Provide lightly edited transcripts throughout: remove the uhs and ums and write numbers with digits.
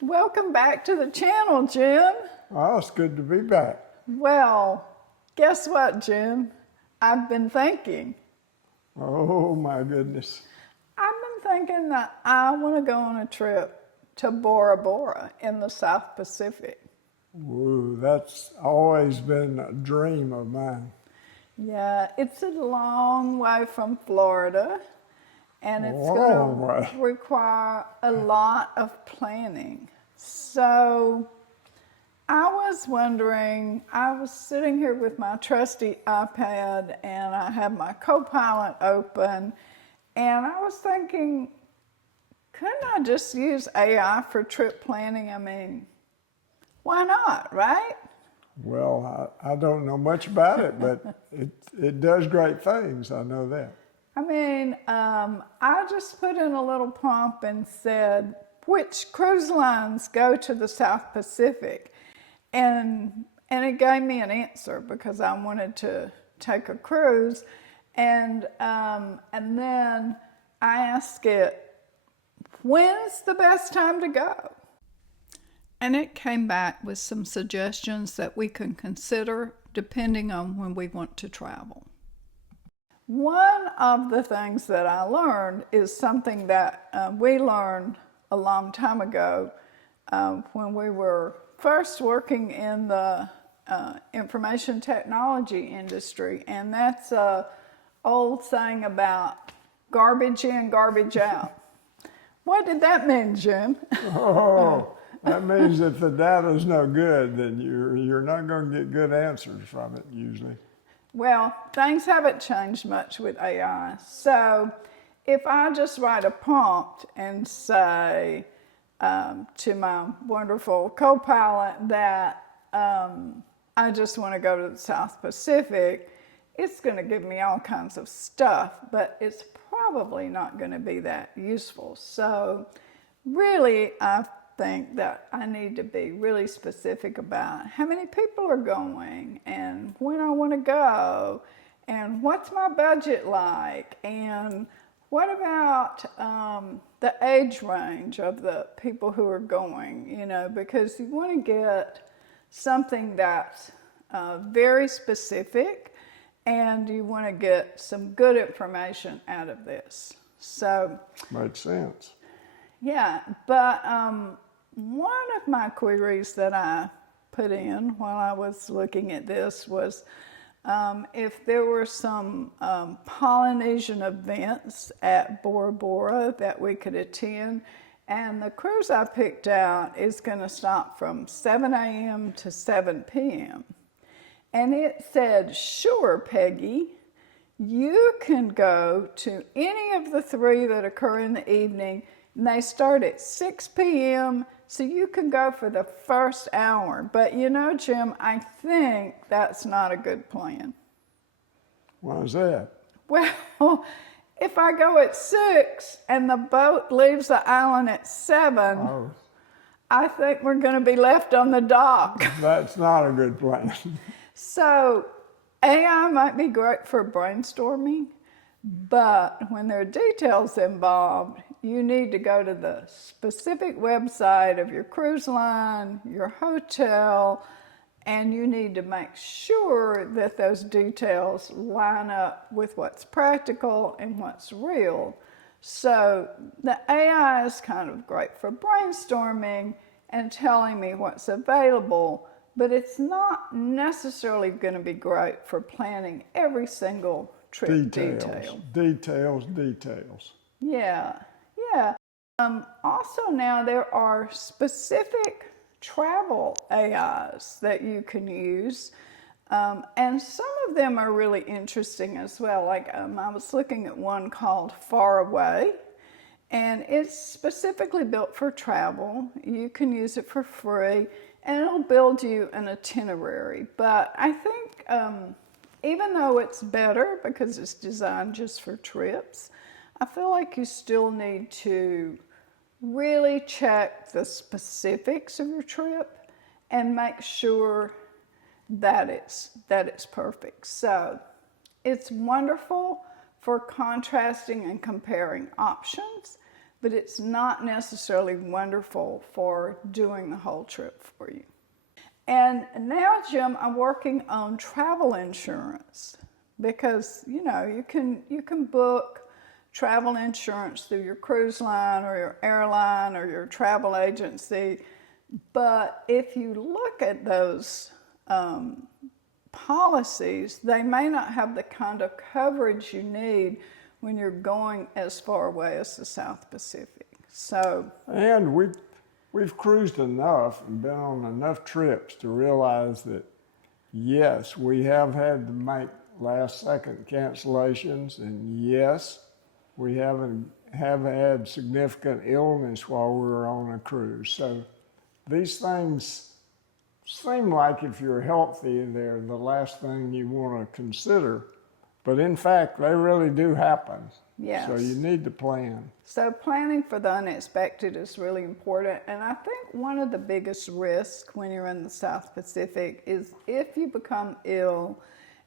Welcome back to the channel, Jim. Oh, it's good to be back. Well, guess what, Jim? I've been thinking. Oh, my goodness. I've been thinking that I want to go on a trip to Bora Bora in the South Pacific. Woo, that's always been a dream of mine. Yeah, it's a long way from Florida, and it's Long going way. to require a lot of planning. So I was wondering, I was sitting here with my trusty iPad and I had my Copilot open, and I was thinking, couldn't I just use AI for trip planning? I mean, why not, right? Well, I don't know much about it, but it does great things. I know that. I mean, I just put in a little prompt and said, which cruise lines go to the South Pacific? And it gave me an answer because I wanted to take a cruise. And then I asked it, when's the best time to go? And it came back with some suggestions that we can consider depending on when we want to travel. One of the things that I learned is something that we learned a long time ago when we were first working in the information technology industry, and that's an old saying about garbage in, garbage out. What did that mean, Jim? Oh, that means if the data's no good, then you're not going to get good answers from it usually. Well, things haven't changed much with AI. So if I just write a prompt and say to my wonderful Copilot that I just want to go to the South Pacific, it's going to give me all kinds of stuff, but it's probably not going to be that useful. So really, I think that I need to be really specific about how many people are going and when I want to go and what's my budget like and what about the age range of the people who are going, you know, because you want to get something that's very specific and you want to get some good information out of this. So Makes sense. yeah, but one of my queries that I put in while I was looking at this was if there were some Polynesian events at Bora Bora that we could attend. And the cruise I picked out is going to stop from 7 a.m. to 7 p.m. And it said, sure, Peggy, you can go to any of the three that occur in the evening, and they start at 6 p.m., so you can go for the first hour. But you know, Jim, I think that's not a good plan. Why is that? Well, if I go at 6 and the boat leaves the island at 7, Oh, I think we're going to be left on the dock. that's not a good plan. So AI might be great for brainstorming, but when there are details involved, you need to go to the specific website of your cruise line, your hotel, and you need to make sure that those details line up with what's practical and what's real. So the AI is kind of great for brainstorming and telling me what's available, but it's not necessarily going to be great for planning every single trip detail. Details. Yeah. Also now there are specific travel AIs that you can use. And some of them are really interesting as well. Like I was looking at one called Faraway, and it's specifically built for travel. You can use it for free, and it'll build you an itinerary. But I think even though it's better because it's designed just for trips, I feel like you still need to really check the specifics of your trip and make sure that it's perfect. So it's wonderful for contrasting and comparing options. but it's not necessarily wonderful for doing the whole trip for you. And now, Jim, I'm working on travel insurance because, you know, you can book travel insurance through your cruise line or your airline or your travel agency. But if you look at those policies, they may not have the kind of coverage you need when you're going as far away as the South Pacific. So, And we've cruised enough and been on enough trips to realize that, yes, we have had to make last-second cancellations, and yes, we have had significant illness while we were on a cruise. So these things seem like if you're healthy, they're the last thing you want to consider. But in fact, they really do happen. yes. So you need to plan. So planning for the unexpected is really important. And I think one of the biggest risks when you're in the South Pacific is if you become ill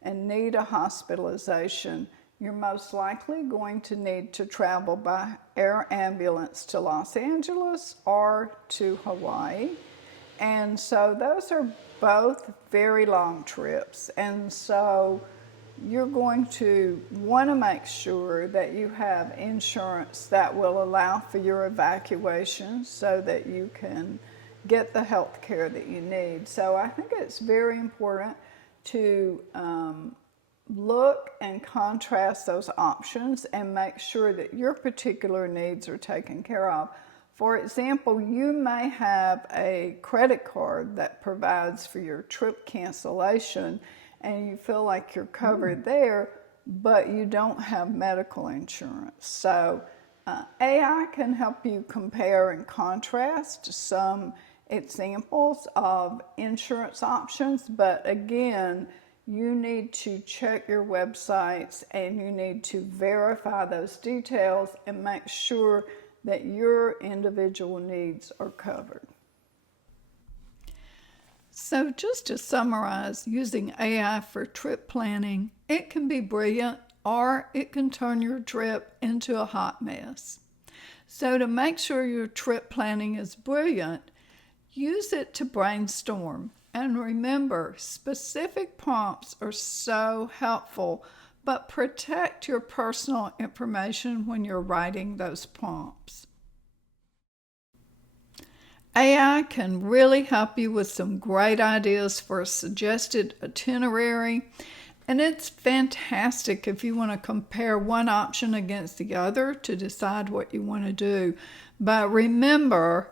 and need a hospitalization, you're most likely going to need to travel by air ambulance to Los Angeles or to Hawaii. And so those are both very long trips. And so you're going to want to make sure that you have insurance that will allow for your evacuation so that you can get the health care that you need. So I think it's very important to look and contrast those options and make sure that your particular needs are taken care of. For example, you may have a credit card that provides for your trip cancellation and you feel like you're covered there, but you don't have medical insurance. So AI can help you compare and contrast some examples of insurance options, but again, you need to check your websites and you need to verify those details and make sure that your individual needs are covered. So just to summarize, using AI for trip planning, it can be brilliant or it can turn your trip into a hot mess. So to make sure your trip planning is brilliant, use it to brainstorm. And remember, specific prompts are so helpful, but protect your personal information when you're writing those prompts. AI can really help you with some great ideas for a suggested itinerary, and it's fantastic if you want to compare one option against the other to decide what you want to do. But remember,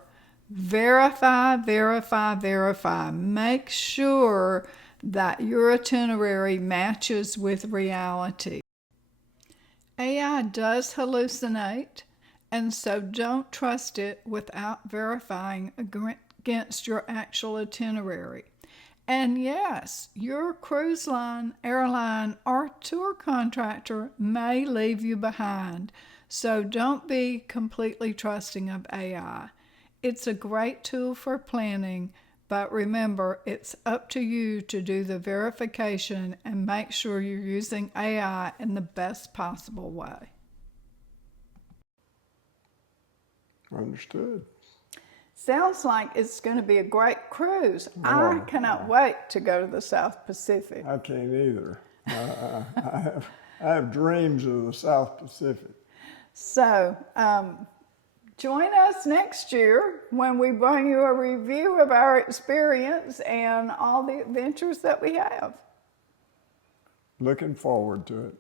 verify, verify, verify. Make sure that your itinerary matches with reality. AI does hallucinate, and so don't trust it without verifying against your actual itinerary. And yes, your cruise line, airline, or tour contractor may leave you behind, so don't be completely trusting of AI. It's a great tool for planning, but remember, it's up to you to do the verification and make sure you're using AI in the best possible way. Understood. Sounds like it's going to be a great cruise. I cannot wait to go to the South Pacific. I can't either. I have dreams of the South Pacific. So, join us next year when we bring you a review of our experience and all the adventures that we have. Looking forward to it.